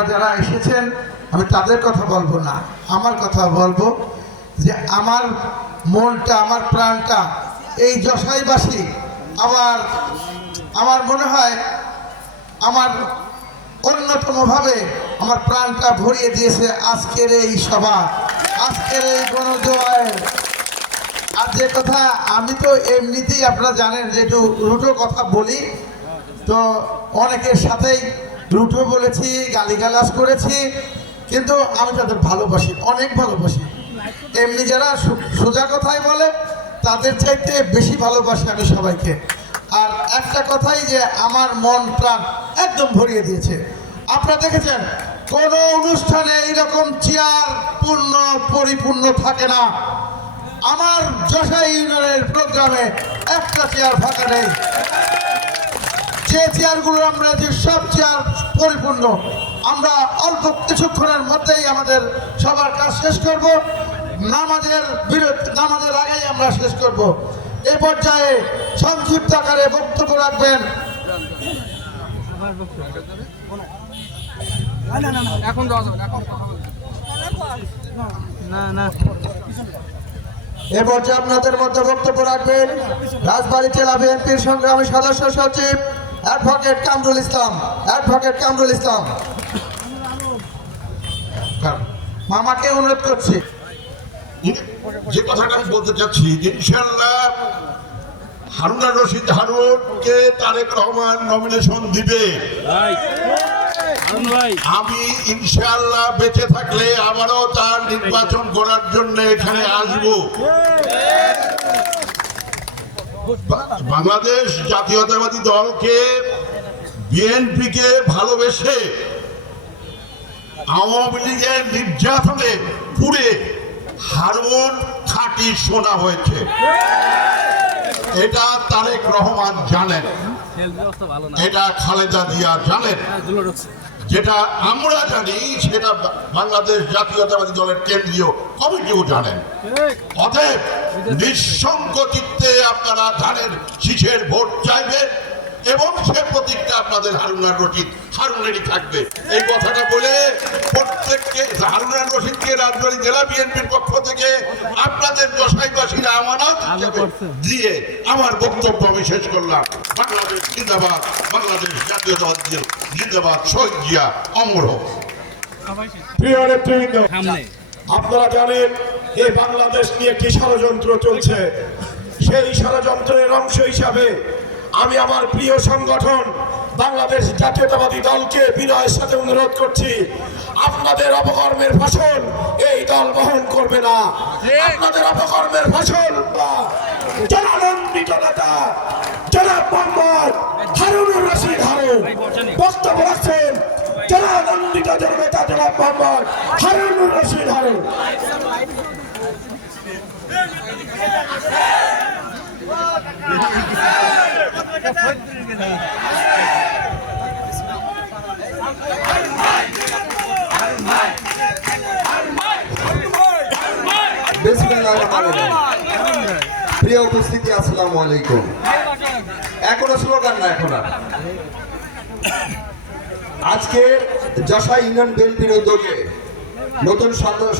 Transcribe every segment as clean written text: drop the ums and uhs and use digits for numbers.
আপনারা যারা এসেছেন আমি তাদের কথা বলবো না, আমার কথা বলবো যে আমার মনটা, আমার প্রাণটা এই যশাইবাসী আমার মনে হয় আমার অন্যতমভাবে আমার প্রাণটা ভরিয়ে দিয়েছে আজকের এই সভা, আজকের এই গণজোয়ার। আর যে কথা আমি তো এমনিতেই আপনারা জানেন যে একটু রুটো কথা বলি, তো অনেকের সাথেই রুটো বলেছি, গালিগালাজ করেছি, কিন্তু আমি তাদের ভালোবাসি, অনেক ভালোবাসি। এমনি যারা সোজা কথাই বলে তাদের চাইতে বেশি ভালোবাসি আমি সবাইকে। আর একটা কথাই যে আমার মন প্রাণ একদম ভরিয়ে দিয়েছে। আপনারা দেখেছেন কোনো অনুষ্ঠানে এইরকম চেয়ার পরিপূর্ণ থাকে না। আমার যশাই ইউনিয়নের প্রোগ্রামে একটা চেয়ার ফাঁকা নেই। যে চেয়ারগুলো আমরা যে সব চেয়ার পরিপূর্ণ। আমরা অল্প কিছুক্ষণের মধ্যেই আমাদের সবার কাজ শেষ করব। নামাজের আগেই আমরা শেষ করব। এ পর্যায়ে সংক্ষিপ্ত আকারে বক্তব্য রাখবেন এ পর্যায়ে আপনাদের মধ্যে বক্তব্য রাখবেন রাজবাড়ী জেলা বিএনপির সংগ্রামী সদস্য সচিব অ্যাডভোকেট কামরুল ইসলাম। মামাকে অনুরোধ করছি। যে কথাটা আমি বলতে চাচ্ছি, ইনশাআল্লাহ হারুন রশিদ হারুনকে তারেক রহমান নমিনেশন দিবে। আমি ইনশাআল্লাহ বেঁচে থাকলে আবারও তার নির্বাচন করার জন্য এখানে আসব। বাংলাদেশ জাতীয়তাবাদী দলকে, বিএনপিকে ভালোবেসে আওয়ামী লীগের নির্যাতনে পুড়ে হারুন খাঁটি সোনা হয়েছে, এটা তারেক রহমান জানেন, এটা খালেদা জিয়া জানেন, যেটা আমরা জানি সেটা বাংলাদেশ জাতীয়তাবাদী দলের কেন্দ্রীয় কমিটিও জানেন। অতএব নিঃসঙ্গ চিত্তে আপনারা ধানের শীষের ভোট চাইবেন এবং সে প্রতীকটা আপনাদের হারুন রশিদ হারুনেরই থাকবে। এই কথাটা বলে প্রত্যেককে হারুন রশিদকে রাজবাড়ী জেলা বিএনপির পক্ষ থেকে আপনাদের যশাইবাসীরা আমানত দিয়ে আমার বক্তব্য আমি শেষ করলাম। বাংলাদেশ জিন্দাবাদ, বাংলাদেশ জাতীয়তাবাদী দল জিন্দাবাদ, শহীদ জিয়া অমর হোক। প্রিয় নেতৃবৃন্দ, আপনারা জানেন এই বাংলাদেশ নিয়ে একটি ষড়যন্ত্র চলছে। সেই ষড়যন্ত্রের অংশ হিসাবে আমি আমার প্রিয় সংগঠন বাংলাদেশ জাতীয়তাবাদী দলকে বিনয়ের সাথে অনুরোধ করছি, আপনাদের অপকর্মের ফসল এই দল বহন করবে না। আপনাদের অপকর্মের ফসল জনানন্দিত নেতা জনাব মোহাম্মদ হারুনুর রশিদ হারুন বক্তব্য রাখছেন। জনানন্দিত নেতা জনাব মোহাম্মদ হারুনুর রশিদ হারুন। প্রিয় উপস্থিতি, আসসালামু আলাইকুম। এখনো স্লোগান না, এখন আজকে যশাই ইউনিয়ন বিএনপির উদ্যোগে নতুন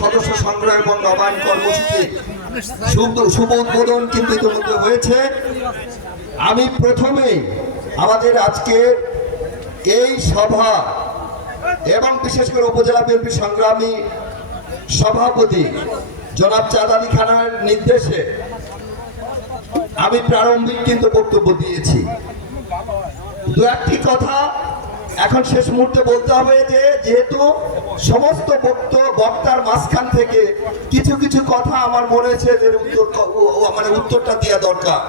সদস্য সংগ্রহ এবং নবায়ন কর্মসূচি শুভ উদ্বোধন কিন্তু ইতিমধ্যে হয়েছে। আমি প্রথমেই আমাদের আজকের এই সভা এবং বিশেষ করে উপজেলা বিএনপি সংগ্রামী সভাপতি জনাব চাঁদ আলী খানের নির্দেশে আমি প্রারম্ভিক কিন্তু বক্তব্য দিয়েছি। দু একটি কথা এখন শেষ মুহূর্তে বলতে হবে, যে যেহেতু সমস্ত বক্তার মাঝখান থেকে কিছু কিছু কথা আমার মনে হয়েছে যে উত্তরটা দেওয়া দরকার,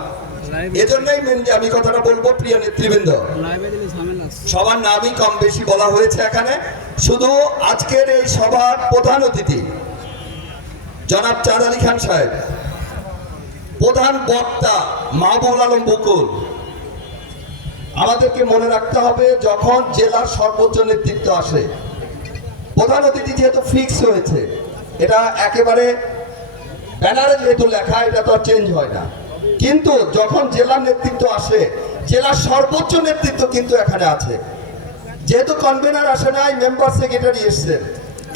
এজন্যই আমি কথাটা বলবো। প্রিয় নেতৃবৃন্দ, সবার নামই কম বেশি বলা হয়েছে এখানে। শুধু আজকের এই সভার প্রধান অতিথি জনাব চাঁদ আলী খান সাহেব, প্রধান বক্তা মাহবুব আলম বকুল, আমাদেরকে মনে রাখতে হবে যখন জেলার সর্বোচ্চ নেতৃত্ব আসে, প্রধান অতিথি যেহেতু ফিক্স হয়েছে, এটা একেবারে ব্যানারে যেহেতু লেখা, এটা তো চেঞ্জ হয় না। কিন্তু যখন জেলার নেতৃত্ব আসে, জেলার সর্বোচ্চ নেতৃত্ব কিন্তু এখানে আছে। যেহেতু কনভেনার আসে নাই, মেম্বার সেক্রেটারি এসছেন,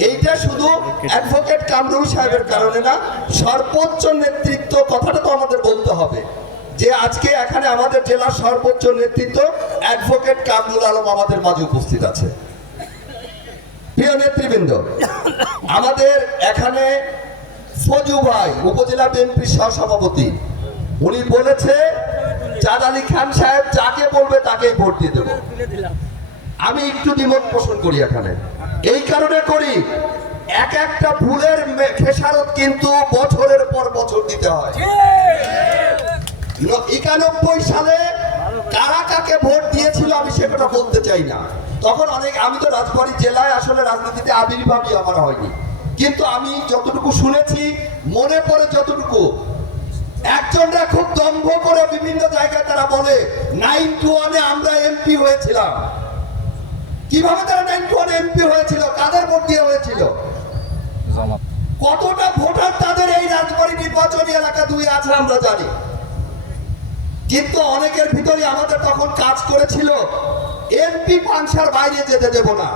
এইটা শুধু অ্যাডভোকেট কামরুল সাহেবের কারণে না, সর্বোচ্চ নেতৃত্ব কথাটা তো আমাদের বলতে হবে যে আজকে এখানে আমাদের জেলার সর্বোচ্চ নেতৃত্ব অ্যাডভোকেট কামরুল আলম আমাদের মাঝে উপস্থিত আছে। প্রিয় নেতৃবৃন্দ, আমাদের এখানে ফজু ভাই উপজেলা বিএনপির সহসভাপতি, উনি বলেছে চাঁদ আলী খান সাহেব যাকে বলবে তাকেই ভোট দিয়ে দেবো। আমি একটু দ্বিমত পোষণ করি এখানে, এই কারণে করি, এক একটা ভুলের খেসারত কিন্তু বছরের পর বছর দিতে হয়। 91 সালে কারা কাকে ভোট দিয়েছিল আমি সে কথা বলতে চাই না, তখন আমি তো রাজবাড়ী জেলায় আসলে রাজনীতিতে আবির্ভাবই আমার হয়নি, কিন্তু আমি যতটুকু শুনেছি মনে পড়ে যতটুকু, একজনরা খুব দম্ভ করে বিভিন্ন জায়গায় তারা বলে 91-এ আমরা এমপি হয়েছিলাম। কিভাবে তারা 91 এমপি হয়েছিল, কাদের ভোট দিয়ে হয়েছিল, কতটা ভোটার তাদের এই রাজবাড়ী নির্বাচনী এলাকা 2 আছে আমরা জানি। কিন্তু অনেকের ভিতরে আমাদের তখন কাজ করেছিল এমপি পাংশার বাইরে যেতে দেব না।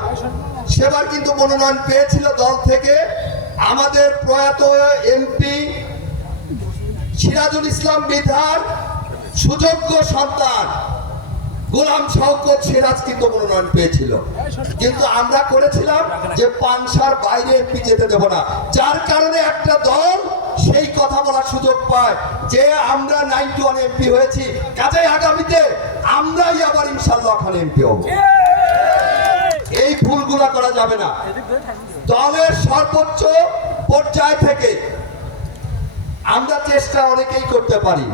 সেবার কিন্তু মনোনয়ন পেয়েছিল দল থেকে আমাদের প্রয়াত এমপি সিরাজুল ইসলাম মৃধার সুযোগ্য সন্তান গোলাম শওকত সিরাজ কিন্তু মনোনয়ন পেয়েছিল, কিন্তু আমরা করেছিলাম যে পাংশার বাইরে এমপি যেতে দেব না, যার কারণে একটা দল সেই কথা বলার সুযোগ পায় যে আমরা 91 এমপি হয়েছি, কাজেই আগামীতে আমরাই আবার ইনশাআল্লাহ ওখানে এমপি হব। এই ভুলগুলো করা যাবে না। দলের সর্বোচ্চ পর্যায় থেকে আমরা চেষ্টা অনেকেই করতে পারি,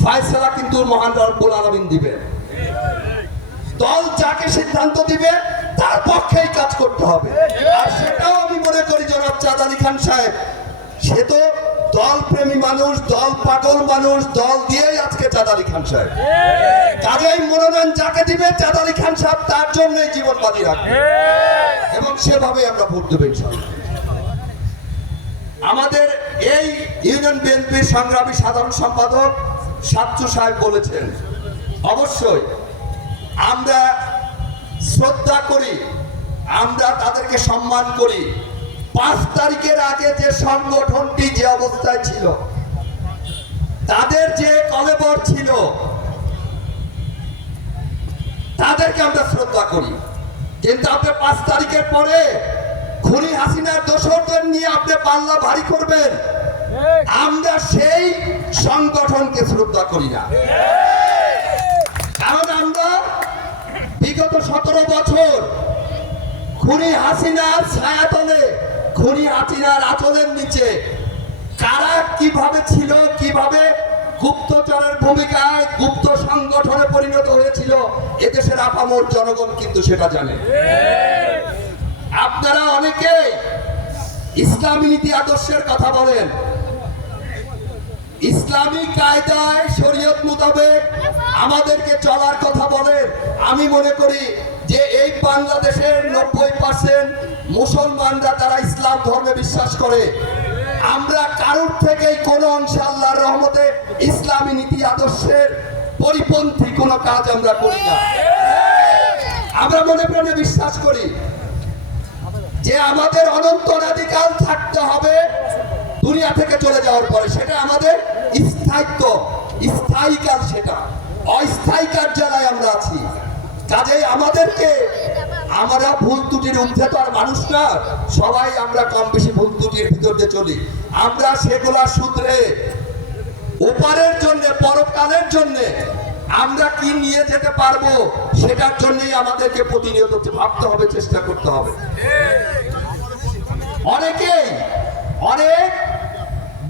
ফয়সালা কিন্তু মহান রব্বুল আলামিন দিবেন। দল যাকে সিদ্ধান্ত দিবে তার পক্ষেই কাজ করতে হবে, আর সেটাও আমি মনে করি জনাব চাঁদ আলী খান সাহেব, সে তো দল প্রেমী মানুষ, দল পাগল মানুষ, দল দিয়েই আজকে চাঁদ আলী খান সাহেব, কাজেই মনোনয়ন যাকে দিবে চাঁদ আলী খান সাহেব তার জন্যই জীবন বাজি রাখবে এবং সেভাবে আমরা ভোট দেব ইনশাআল্লাহ। আমাদের এই ইউনিয়ন বিএনপির সংগ্রামী সাধারণ সম্পাদক সাচ্চু সাহেব বলেছেন, অবশ্যই আমরা শ্রদ্ধা করি, আমরা তাদেরকে সম্মান করি। 5 তারিখের আগে যে সংগঠনটি যে অবস্থায় ছিল, তাদের যে কলেবর ছিল, তাদেরকে আমরা শ্রদ্ধা করি, কিন্তু আপনি 5 তারিখের পরে খুনি হাসিনার দোসরদের নিয়ে আপনি পাল্লা ভারী করবেন, আমরা সেই সংগঠনকে শ্রদ্ধা করি না। কারণ আমরা বিগত 17 বছর খুনি হাসিনার ছায়াতলে, খুনি হাসিনার আঁচলের নিচে কারা কিভাবে ছিল, কিভাবে গুপ্তচরের ভূমিকায় গুপ্ত সংগঠনে পরিণত হয়েছিল, এদেশের আপামর জনগণ কিন্তু সেটা জানে। আপনারা অনেকে ইসলামী নীতি আদর্শের কথা বলেন, ইসলামী কায়দায় শরীয়ত মোতাবেক আমাদেরকে চলার কথা বলেন। আমি মনে করি যে এই বাংলাদেশের 90% মুসলমানরা তারা ইসলাম ধর্মে বিশ্বাস করে। আমরা কারোর থেকেই কোনো অংশে আল্লাহর রহমতে ইসলামী নীতি আদর্শের পরিপন্থী কোনো কাজ আমরা করি না। আমরা মনে প্রাণে বিশ্বাস করি যে আমাদের অনন্ত অনাদিকাল থাকতে হবে দুনিয়া থেকে চলে যাওয়ার পরে, সেটা আমাদের স্থায়িত্ব, স্থায়ীকাল, সেটা অস্থায়ীকার জায়গায় আমরা আছি। কাজেই আমাদেরকে, আমরা ভুল ত্রুটির ঊর্ধ্বে তো আর মানুষ না, সবাই আমরা কম বেশি ভুল ত্রুটির ভিতর দিয়ে চলি। আমরা সেগুলা শুধরে ওপারের জন্য, পরকালের জন্য আমরা কি নিয়ে যেতে পারবো সেটার জন্যই আমাদেরকে প্রতিনিয়ত ভাবতে হবে, চেষ্টা করতে হবে। অনেকেই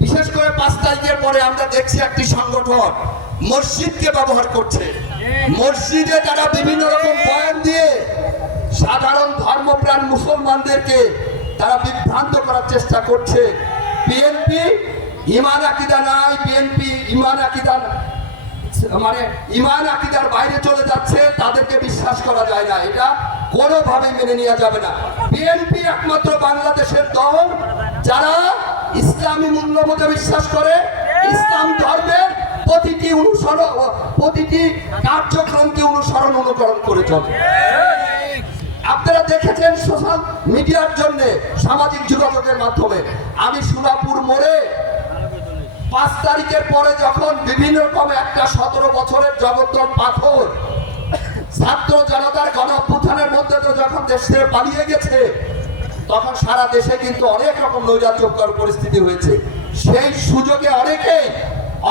বিশেষ করে 5 তারিখের পরে আমরা দেখছি একটি সংগঠন মসজিদকে ব্যবহার করছে, মসজিদে তারা বিভিন্ন রকম বয়ান দিয়ে সাধারণ ধর্মপ্রাণ মুসলমানদেরকে তারা বিভ্রান্ত করার চেষ্টা করছে। বিএনপি ইমান আকিদা নাই, বিএনপি ইমান আকিদা মানে ইমান আকিদার বাইরে চলে যাচ্ছে, তাদেরকে বিশ্বাস করা যায় না, এটা কোনোভাবে মেনে নেওয়া যাবে না। বিএনপি একমাত্র বাংলাদেশের দল যারা ইসলামী মূল্যবোধে বিশ্বাস করে, ইসলাম ধর্মের প্রতিটি কার্যক্রমকে অনুকরণ করে চলে। আপনারা দেখেছেন সোশ্যাল মিডিয়ার জন্য, সামাজিক যোগাযোগের মাধ্যমে। আমি সোনাপুর মোড়ে 5 তারিখের পরে যখন বিভিন্ন রকম একটা 17 বছরের জগদ্দল পাথর ছাত্র জনতার গণ অভ্যুত্থানের মধ্যে তো যখন দেশ থেকে পালিয়ে গেছে, তখন সারা দেশে কিন্তু অনেক রকম নৈরাজ্যকর পরিস্থিতি হয়েছে। সেই সুযোগে অনেকেই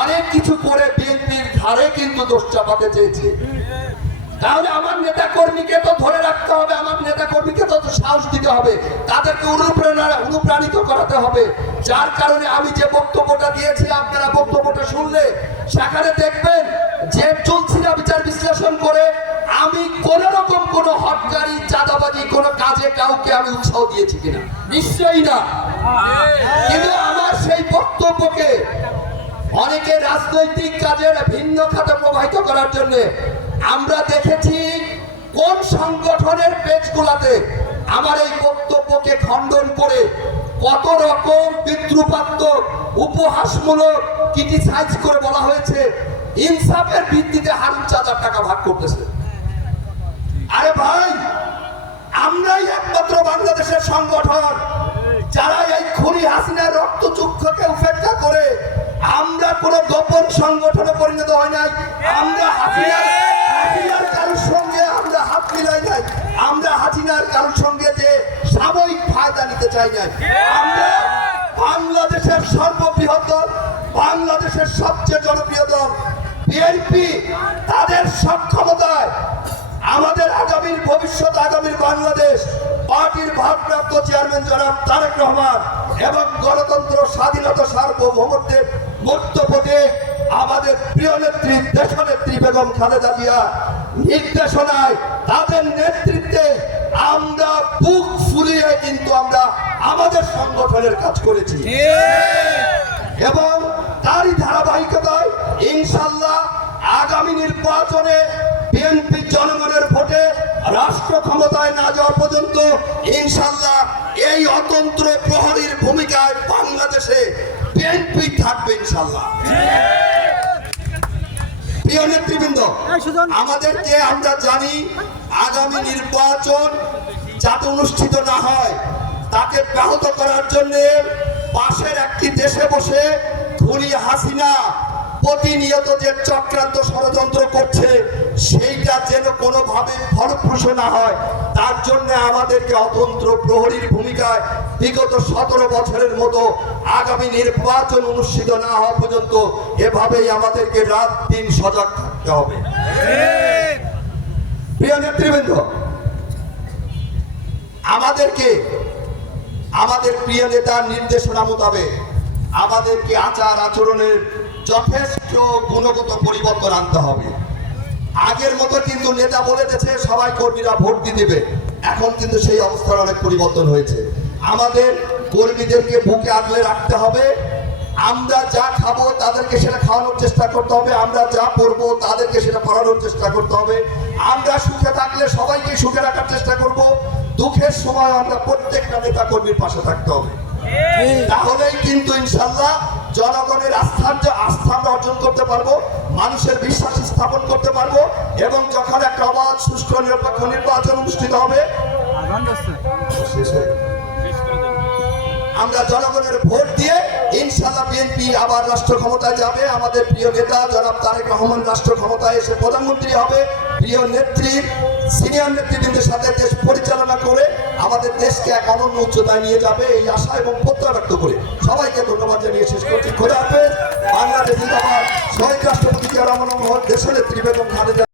অনেক কিছু করে বিএনপির ঘাড়ে কিন্তু দোষ চাপাতে চেয়েছে। তাহলে আমার নেতা কর্মীকে তো ধরে রাখতে হবে, আমার নেতা কর্মীকে তো সাহস দিতে হবে, তাদেরকে অনুপ্রাণিত করাতে হবে। যার কারণে আমি যে বক্তব্যটা দিয়েছি, আপনারা বক্তব্যটা শুনলে সেখানে দেখবেন যে চলছি না বিচার বিশ্লেষণ করে আমি কোন রকম কোন হটকারী চাঁদাবাজি কোন কাজে কাউকে আমি উৎসাহ দিয়েছি কিনা, নিশ্চয়ই না। কিন্তু আমার সেই বক্তব্যকে অনেকে রাজনৈতিক কাজের ভিন্ন খাতে প্রবাহিত করার জন্য আমরা দেখেছি কোন সংগঠনের পেজগুলাতে আমার এই বক্তব্যকে খণ্ডন করে কত রকম বিদ্রুপাত্মক উপহাসমূলক ক্রিটিসাইজ করে বলা হয়েছে ইনসাফের ভিত্তিতে হারুন চাচার টাকা ভাগ করতেছে। আরে ভাই, আমরাই একমাত্র বাংলাদেশের সংগঠন যারা এই খুনি হাসিনার রক্তচক্ষুকে উপেক্ষা করে আমরা কোন গোপন সংগঠনে পরিণত হয় নাই। আমরা হাসিনার কারোর সঙ্গে আমরা হাত মিলাই নাই, আমরা হাসিনার কারোর সঙ্গে যে সাময়িক ফায়দা নিতে চাই নাই। আমরা বাংলাদেশের সর্ববৃহৎ দল, বাংলাদেশের সবচেয়ে জনপ্রিয় দল বিএনপি, তাদের সক্ষমতায় আমাদের আগামীর ভবিষ্যৎ, আগামীর বাংলাদেশ পার্টির ভারপ্রাপ্ত চেয়ারম্যান জনাব তারেক রহমান এবং গণতন্ত্র, স্বাধীনতা, সার্বভৌমত্বের মূর্তপদে আমাদের প্রিয় নেত্রী দেশনেত্রী বেগম খালেদা জিয়া নির্দেশনায়, তাদের নেতৃত্বে আমরা বুক ফুলিয়ে কিন্তু আমরা আমাদের সংগঠনের কাজ করেছি এবং তারই ধারাবাহিকতায় ইনশাআল্লাহ আগামী নির্বাচনে বিএনপি জনগণের ভোটে রাষ্ট্র ক্ষমতায় না যাওয়া পর্যন্ত ইনশাআল্লাহ এই অতন্ত্র প্রহরীর ভূমিকায় বাংলাদেশে বিএনপি থাকবে ইনশাআল্লাহ। প্রিয় নেতৃবৃন্দ, আমাদেরকে আমরা জানি আগামী নির্বাচন যাতে অনুষ্ঠিত না হয় তাকে ব্যাহত করার জন্য পাশের একটি দেশে বসে খুনি হাসিনা প্রতিনিয়ত যে চক্রান্ত ষড়যন্ত্র করছে সেইটা যেন কোনোভাবে ফলপ্রসূ না হয় তার জন্য আমাদেরকে অতন্ত্র প্রহরীর ভূমিকায় বিগত 17 বছরের মতো আগামী নির্বাচন অনুষ্ঠিত না হওয়া পর্যন্ত এভাবেই আমাদেরকে রাত দিন সজাগ থাকতে হবে। প্রিয় নেতৃবৃন্দ, আমাদেরকে আমাদের প্রিয় নেতার নির্দেশনা মোতাবেক আমাদেরকে আচার আচরণের যথেষ্ট গুণগত পরিবর্তন আনতে হবে। আগের মতো কিন্তু নেতা বলে দিয়েছে সবাই কর্মীরা ভোট দিয়ে দেবে, এখন কিন্তু সেই অবস্থার অনেক পরিবর্তন হয়েছে। আমাদের কর্মীদেরকে বুকে আগলে রাখতে হবে, আমরা যা খাবো তাদেরকে সেটা খাওয়ানোর চেষ্টা করতে হবে, আমরা যা পরবো তাদেরকে সেটা পরানোর চেষ্টা করতে হবে, আমরা সুখে থাকলে সবাইকে সুখে রাখার চেষ্টা করব, দুঃখের সময় আমরা প্রত্যেকটা নেতা কর্মীর পাশে থাকতে হবে। তাহলেই কিন্তু ইনশাআল্লাহ জনগণের আস্থা আমরা অর্জন করতে পারবো, মানুষের বিশ্বাস স্থাপন করতে পারবো এবং যখন একটা অবাধ সুষ্ঠু নিরপেক্ষ নির্বাচন অনুষ্ঠিত হবে আমরা জনগণের ভোট দিয়ে ইনশাআল্লাহ বিএনপি আবার রাষ্ট্র ক্ষমতায় যাবে। আমাদের প্রিয় নেতা জনাব তারেক রহমান রাষ্ট্র ক্ষমতায় এসে প্রধানমন্ত্রী হবে, প্রিয় নেত্রী সিনিয়র নেতৃবৃন্দের সাথে দেশ পরিচালনা করে আমাদের দেশকে এক অনন্য উচ্চতায় নিয়ে যাবে এই আশা এবং প্রত্যয় ব্যক্ত করে সবাইকে ধন্যবাদ জানিয়ে শেষ করছি। খোদা হাফেজ। বাংলাদেশ জিন্দাবাদ। শহীদ রাষ্ট্রপতি জিয়া রহমান, দেশনেত্রী বেগম খালেদা